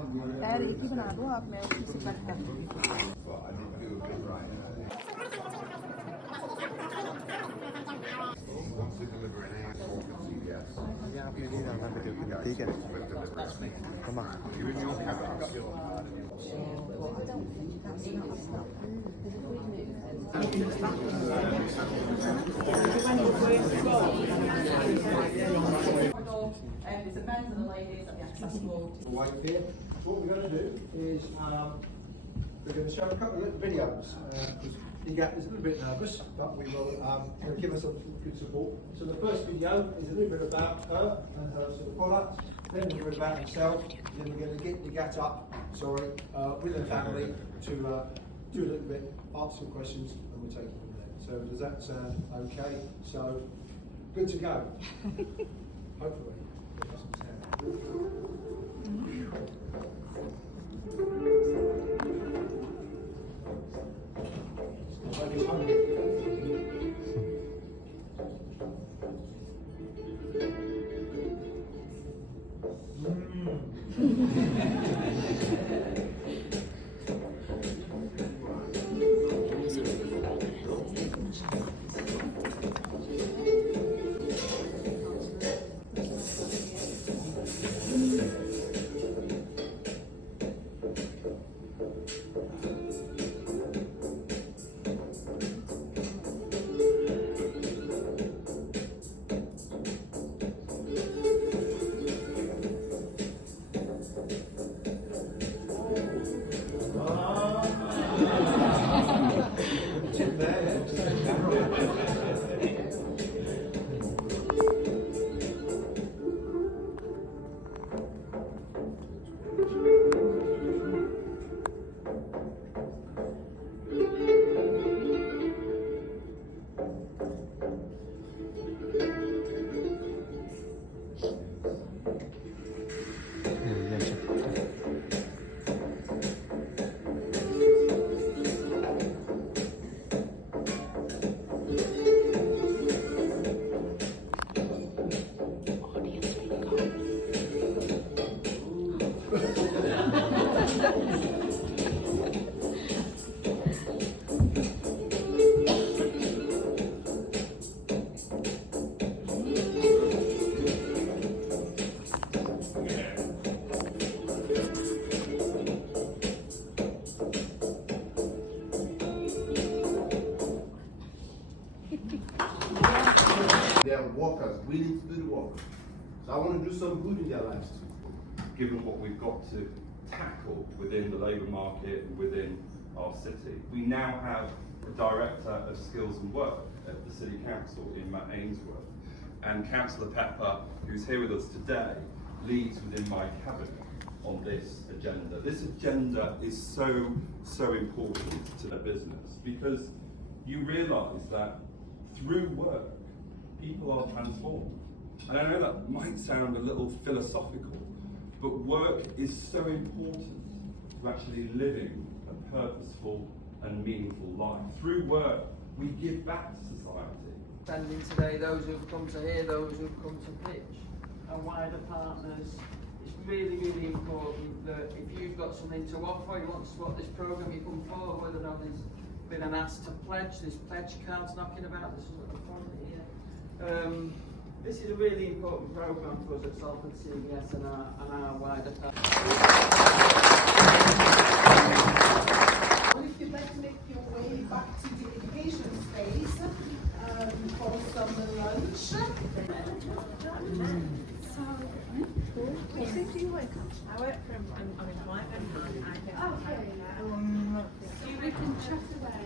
पैर एक ही बना दो आप, मैं उसी से कट कर दूँगी। ठीक है There's a men's and a ladies at the accessible. Right here. So what we're going to do is we're going to show a couple of little videos. Nighat is a little bit nervous, but we will he'll give us some good support. So the first video is a little bit about her and her sort of product, then a little bit about himself, then we're going to get Nighat up, with the family to do a little bit, answer some questions, and we'll take it from there. So does that sound okay? So good to go. Hopefully. They're workers, we need to do the work. So I want to do some good in their lives too. Given what we've got to tackle within the labour market and within our city. We now have a Director of Skills and Work at the City Council in Matt Ainsworth. And Councillor Pepper, who's here with us today, leads within my cabinet on this agenda. This agenda is so important to the business because you realise that through work, people are transformed. And I know that might sound a little philosophical, but work is so important to actually living a purposeful and meaningful life. Through work, we give back to society. Standing today, those who've come to hear, those who've come to pitch, and wider partners, it's really important that if you've got something to offer, you want to support this programme, you come forward, whether or not there's been an ask to pledge, there's pledge cards knocking about, this is at the front here. This is a really important programme for us at Salford CBS and our wider partners. Well, if you'd like to make your way back to the education space for some lunch. So, what do you work on? I work for unemployment and I get so we can chat about